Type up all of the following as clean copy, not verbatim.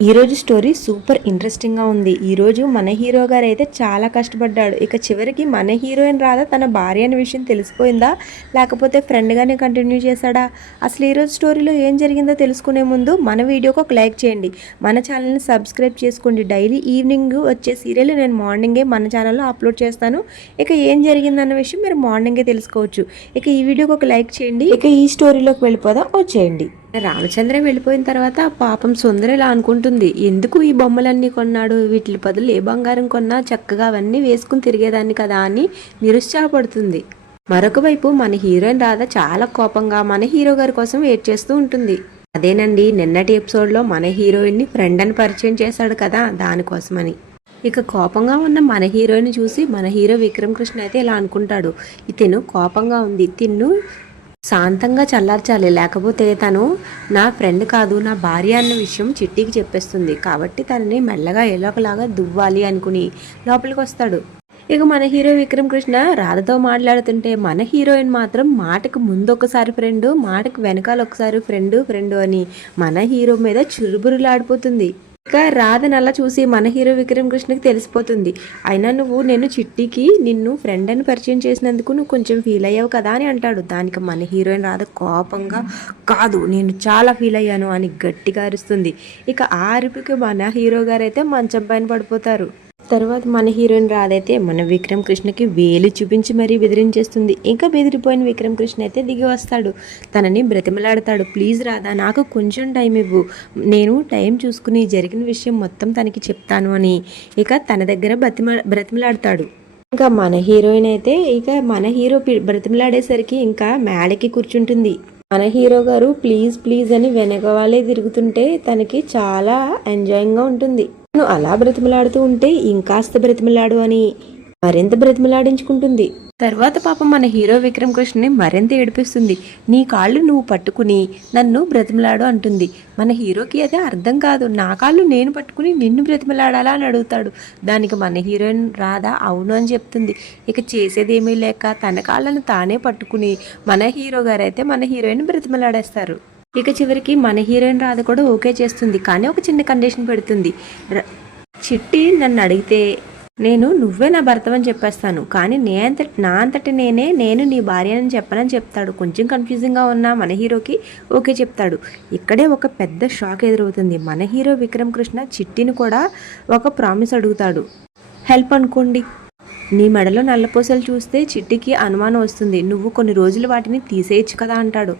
ఈరోజు story super ఇంట్రెస్టింగ్గా ఉంది. ఈరోజు మన హీరో గారు అయితే చాలా కష్టపడ్డాడు. ఇక చివరికి మన హీరోయిన్ రాధ తన భార్య అనే విషయం తెలిసిపోయిందా, లేకపోతే ఫ్రెండ్గానే కంటిన్యూ చేశాడా? అసలు ఈరోజు స్టోరీలో ఏం జరిగిందో తెలుసుకునే ముందు మన వీడియోకి ఒక లైక్ చేయండి, మన ఛానల్ని సబ్స్క్రైబ్ చేసుకోండి. డైలీ ఈవినింగ్ వచ్చే సీరియల్ నేను మార్నింగే మన ఛానల్లో అప్లోడ్ చేస్తాను. ఇక ఏం జరిగిందన్న విషయం మీరు మార్నింగే తెలుసుకోవచ్చు. ఇక ఈ వీడియోకి ఒక లైక్ చేయండి. ఇక ఈ స్టోరీలోకి వెళ్ళిపోదాం, వచ్చేయండి. రామచంద్ర వెళ్ళిపోయిన తర్వాత పాపం సుందర ఇలా అనుకుంటుంది, ఎందుకు ఈ బొమ్మలన్నీ కొన్నాడు, వీటి బదులు ఏ బంగారం కొన్నా చక్కగా అవన్నీ వేసుకుని తిరిగేదాన్ని కదా అని నిరుత్సాహపడుతుంది. మరొక వైపు మన హీరోయిన్ రాధ చాలా కోపంగా మన హీరో గారి కోసం వెయిట్ చేస్తూ ఉంటుంది. అదేనండి, నిన్నటి ఎపిసోడ్లో మన హీరోయిన్ని ఫ్రెండ్ అని పరిచయం చేశాడు కదా, దానికోసమని. ఇక కోపంగా ఉన్న మన హీరోయిన్ చూసి మన హీరో విక్రమ్ కృష్ణ అయితే ఇలా అనుకుంటాడు, ఇతను కోపంగా ఉంది, తిన్ను శాంతంగా చల్లార్చాలి, లేకపోతే తను నా ఫ్రెండ్ కాదు నా భార్య అన్న విషయం చిట్టికి చెప్పేస్తుంది, కాబట్టి తనని మెల్లగా ఎలాగలాగా దువ్వాలి అనుకుని లోపలికి వస్తాడు. ఇక మన హీరో విక్రమ్ కృష్ణ రాధతో మాట్లాడుతుంటే మన హీరోయిన్ మాత్రం మాటకు ముందు ఒకసారి ఫ్రెండ్, మాటకు వెనకాల ఒకసారి ఫ్రెండ్ అని మన హీరో మీద చురుబురులాడిపోతుంది. ఇక రాధను అలా చూసి మన హీరో విక్రమ్ కృష్ణకి తెలిసిపోతుంది, అయినా నేను చిట్టికి నిన్ను ఫ్రెండ్ అని పరిచయం చేసినందుకు నువ్వు కొంచెం ఫీల్ అయ్యావు కదా అని అంటాడు. దానికి మన హీరోయిన్ రాధ కోపంగా, కాదు నేను చాలా ఫీల్ అయ్యాను అని గట్టిగా అరుస్తుంది. ఇక ఆ అరుపుకి మన హీరో గారు అయితే మంచం పైన పడిపోతారు. తర్వాత మన హీరోయిన్ రాధైతే మన విక్రమ్ కృష్ణకి వేలు చూపించి మరీ బెదిరించేస్తుంది. ఇంకా బెదిరిపోయిన విక్రమ్ కృష్ణ అయితే దిగి వస్తాడు, తనని బ్రతిమలాడతాడు, ప్లీజ్ రాధా నాకు కొంచెం టైం ఇవ్వు, నేను టైం చూసుకుని జరిగిన విషయం మొత్తం తనకి చెప్తాను అని ఇక తన దగ్గర బ్రతిమలాడతాడు. ఇంకా మన హీరోయిన్ అయితే మన హీరో బ్రతిమలాడేసరికి ఇంకా మేడకి కూర్చుంటుంది. మన హీరో గారు ప్లీజ్ ప్లీజ్ అని వెనక వాళ్ళే తిరుగుతుంటే తనకి చాలా ఎంజాయింగ్గా ఉంటుంది. అలా బ్రతిమలాడుతూ ఉంటే ఇంకాస్త బ్రతిమలాడు అని మరింత బ్రతిమలాడించుకుంటుంది. తర్వాత పాపం మన హీరో విక్రమ్ కృష్ణని మరింత ఏడిపిస్తుంది, నీ కాళ్ళు నువ్వు పట్టుకుని నన్ను బ్రతిమలాడు అంటుంది. మన హీరోకి అదే అర్థం కాదు, నా కాళ్ళు నేను పట్టుకుని నిన్ను బ్రతిమలాడాలా అని అడుగుతాడు. దానికి మన హీరోయిన్ రాధ అవును అని చెప్తుంది. ఇక చేసేదేమీ లేక తన కాళ్ళను తానే పట్టుకుని మన హీరో గారు అయితే మన హీరోయిన్ బ్రతిమలాడేస్తారు. ఇక చివరికి మన హీరోయిన్ రాధ కూడా ఓకే చేస్తుంది, కానీ ఒక చిన్న కండిషన్ పెడుతుంది, చిట్టి నన్ను అడిగితే నేను నువ్వే నా భర్తవని చెప్పేస్తాను, కానీ నా అంతటి నేను నీ భార్య అని చెప్పనని చెప్తాడు. కొంచెం కన్ఫ్యూజింగ్గా ఉన్న మన హీరోకి ఓకే చెప్తాడు. ఇక్కడే ఒక పెద్ద షాక్ ఎదురవుతుంది. మన హీరో విక్రమ్ కృష్ణ చిట్టిని కూడా ఒక ప్రామిస్ అడుగుతాడు, హెల్ప్ అనుకోండి, నీ మెడలో నల్లపూసలు చూస్తే చిట్టికి అనుమానం వస్తుంది, నువ్వు కొన్ని రోజులు వాటిని తీసేయచ్చు కదా అంటాడు.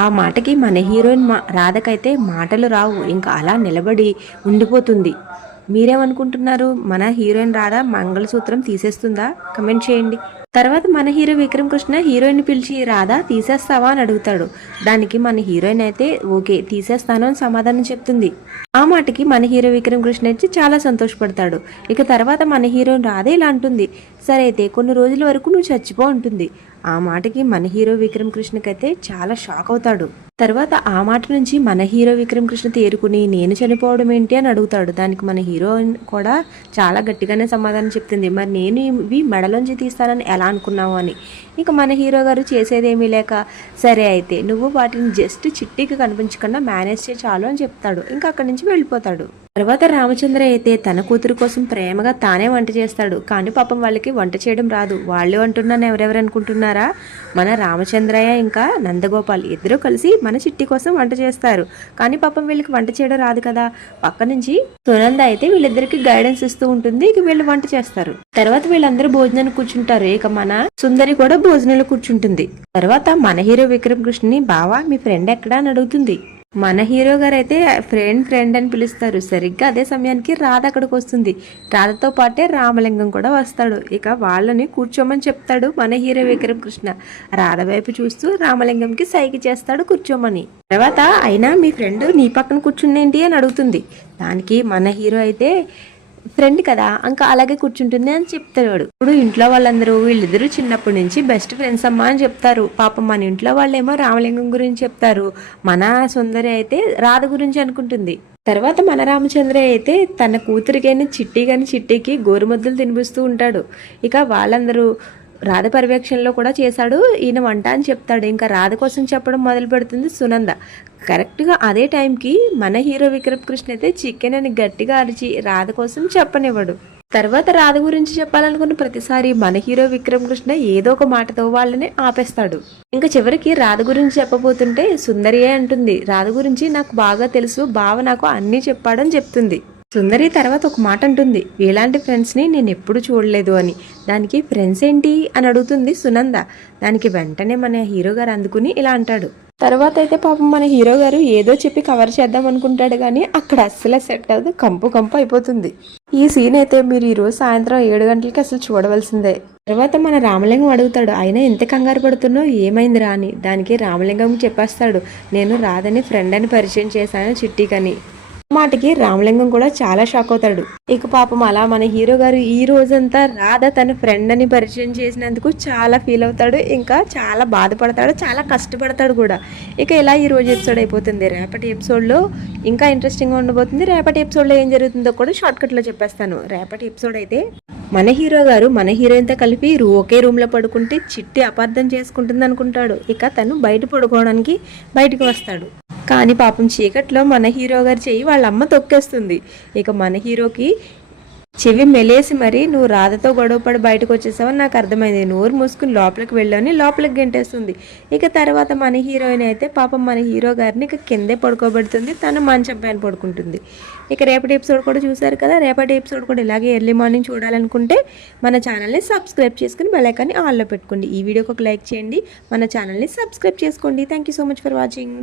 ఆ మాటకి మన హీరోయిన్ రాధకైతే మాటలు రావు, ఇంకా అలా నిలబడి ఉండిపోతుంది. మీరేమనుకుంటున్నారు, మన హీరోయిన్ రాధ మంగళసూత్రం తీసేస్తుందా? కమెంట్ చేయండి. తర్వాత మన హీరో విక్రమ్ కృష్ణ హీరోయిన్ పిలిచి రాధా తీసేస్తావా అని అడుగుతాడు. దానికి మన హీరోయిన్ అయితే ఓకే తీసేస్తాను అని సమాధానం చెప్తుంది. ఆ మాటకి మన హీరో విక్రమ్ కృష్ణ అయితే చాలా సంతోషపడతాడు. ఇక తర్వాత మన హీరోయిన్ రాధ ఇలా అంటుంది, సరే అయితే కొన్ని రోజుల వరకు నువ్వు చచ్చిపో ఉంటుంది. ఆ మాటకి మన హీరో విక్రమ్ కృష్ణకైతే చాలా షాక్ అవుతాడు. తర్వాత ఆ మాట నుంచి మన హీరో విక్రమ్ కృష్ణ తేరుకుని నేను చనిపోవడం ఏంటి అని అడుగుతాడు. దానికి మన హీరోయిన్ కూడా చాలా గట్టిగానే సమాధానం చెప్తుంది, మరి నేను ఇవి మెడలోంచి తీస్తానని ఎలా అనుకున్నావు అని. ఇంకా మన హీరో గారు చేసేదేమీ లేక సరే అయితే నువ్వు వాటిని జస్ట్ చిట్టికి కనిపించకుండా మేనేజ్ చేయి చాలు అని చెప్తాడు. ఇంకా అక్కడి నుంచి వెళ్ళిపోతాడు. తర్వాత రామచంద్ర అయితే తన కూతురు కోసం ప్రేమగా తానే వంట చేస్తాడు, కానీ పాపం వాళ్ళకి వంట చేయడం రాదు. వాళ్ళు అంటున్నాను ఎవరెవరు అనుకుంటున్నారా, మన రామచంద్రయ్య ఇంకా నందగోపాల్ ఇద్దరు కలిసి మన చిట్టి కోసం వంట చేస్తారు, కానీ పాపం వీళ్ళకి వంట చేయడం రాదు కదా. పక్క నుంచి సునంద అయితే వీళ్ళిద్దరికి గైడెన్స్ ఇస్తూ ఉంటుంది. ఇక వీళ్ళు వంట చేస్తారు. తర్వాత వీళ్ళందరూ భోజనానికి కూర్చుంటారు. ఇక మన సుందరి కూడా భోజనంలో కూర్చుంటుంది. తర్వాత మన హీరో విక్రమ్ కృష్ణని బావా మీ ఫ్రెండ్ ఎక్కడా అని అడుగుతుంది. మన హీరో గారు అయితే ఫ్రెండ్ అని పిలుస్తారు. సరిగ్గా అదే సమయానికి రాధ అక్కడికి వస్తుంది. రాధతో పాటే రామలింగం కూడా వస్తాడు. ఇక వాళ్ళని కూర్చోమని చెప్తాడు మన హీరో విక్రమ్ కృష్ణ. రాధ వైపు చూస్తూ రామలింగంకి సైకి చేస్తాడు కూర్చోమని. తర్వాత అయినా మీ ఫ్రెండ్ నీ పక్కన కూర్చుండేంటి అని అడుగుతుంది. దానికి మన హీరో అయితే ఫ్రెండ్ కదా ఇంకా అలాగే కూర్చుంటుంది అని చెప్తాడు. ఇప్పుడు ఇంట్లో వాళ్ళందరూ వీళ్ళిద్దరూ చిన్నప్పటి నుంచి బెస్ట్ ఫ్రెండ్స్ అమ్మా అని చెప్తారు. పాపం మన ఇంట్లో వాళ్ళేమో రామలింగం గురించి చెప్తారు, మన సుందరి అయితే రాధ గురించి అనుకుంటుంది. తర్వాత మన రామచంద్ర అయితే తన కూతురికైనా చిట్టికి గోరుముద్దలు తినిపిస్తూ ఉంటాడు. ఇక వాళ్ళందరూ రాధ పర్యవేక్షణలో కూడా చేశాడు ఈయన వంట అని చెప్తాడు. ఇంకా రాధ కోసం చెప్పడం మొదలు పెడుతుంది సునంద. కరెక్ట్గా అదే టైంకి మన హీరో విక్రమ్ కృష్ణ అయితే చికెన్ అని గట్టిగా అరిచి రాధ కోసం చెప్పనివ్వడు. తర్వాత రాధ గురించి చెప్పాలనుకున్న ప్రతిసారి మన హీరో విక్రమ్ కృష్ణ ఏదో ఒక మాటతో వాళ్ళని ఆపేస్తాడు. ఇంకా చివరికి రాధ గురించి చెప్పబోతుంటే సుందరియే అంటుంది, రాధ గురించి నాకు బాగా తెలుసు, బావ నాకు అన్నీ చెప్పాడని చెప్తుంది. సుందరి తర్వాత ఒక మాట అంటుంది, ఇలాంటి ఫ్రెండ్స్ని నేను ఎప్పుడు చూడలేదు అని. దానికి ఫ్రెండ్స్ ఏంటి అని అడుగుతుంది సునంద. దానికి వెంటనే మన హీరో గారు అందుకుని ఇలా అంటాడు. తర్వాత అయితే పాపం మన హీరో గారు ఏదో చెప్పి కవర్ చేద్దాం అనుకుంటాడు కానీ అక్కడ అస్సలు సెట్ అవ్వదు, కంపు కంపు అయిపోతుంది. ఈ సీన్ అయితే మీరు ఈరోజు సాయంత్రం 7 గంటలకి అసలు చూడవలసిందే. తర్వాత మన రామలింగం అడుగుతాడు, అయినా ఎంత కంగారు పడుతున్నావు, ఏమైందిరా అని. దానికి రామలింగం చెప్పేస్తాడు, నేను రాధని ఫ్రెండ్ అని పరిచయం చేశాను చిట్టికని. మాటకి రామలింగం కూడా చాలా షాక్ అవుతాడు. ఇక పాపం అలా మన హీరో గారు ఈ రోజంతా రాధ తన ఫ్రెండ్ అని పరిచయం చేసినందుకు చాలా ఫీల్ అవుతాడు. ఇంకా చాలా బాధపడతాడు, చాలా కష్టపడతాడు కూడా. ఇక ఇలా ఈ రోజు ఎపిసోడ్ అయిపోతుంది. రేపటి ఎపిసోడ్లో ఇంకా ఇంట్రెస్టింగ్గా ఉండబోతుంది. రేపటి ఎపిసోడ్లో ఏం జరుగుతుందో కూడా షార్ట్కట్లో చెప్పేస్తాను. రేపటి ఎపిసోడ్ అయితే మన హీరో గారు మన హీరోయిన్తో కలిపి ఒకే రూమ్లో పడుకుంటే చిట్టి అపార్థం చేసుకుంటుంది అనుకుంటాడు. ఇక తను బయట పడుకోవడానికి బయటకు వస్తాడు. కానీ పాపం చీకట్లో మన హీరో గారి చెయ్యి వాళ్ళ అమ్మ తొక్కేస్తుంది. ఇక మన హీరోకి చెవి మెలేసి మరి నువ్వు రాధతో గొడవపడి బయటకు వచ్చేసావని నాకు అర్థమైంది, నోరు మూసుకుని లోపలికి వెళ్ళని లోపలికి గెంటేస్తుంది. ఇక తర్వాత మన హీరోయిన్ అయితే పాపం మన హీరో గారిని ఇక కిందే పడుకోబెడుతుంది, తను మంచం పైన పడుకుంటుంది. ఇక రేపటి ఎపిసోడ్ కూడా చూసారు కదా. రేపటి ఎపిసోడ్ కూడా ఇలాగే ఎర్లీ మార్నింగ్ చూడాలనుకుంటే మన ఛానల్ని సబ్స్క్రైబ్ చేసుకుని బెల్ ఐకాన్ని ఆన్లో పెట్టుకోండి. ఈ వీడియోకి ఒక లైక్ చేయండి, మన ఛానల్ని సబ్స్క్రైబ్ చేసుకోండి. Thank you so much for watching.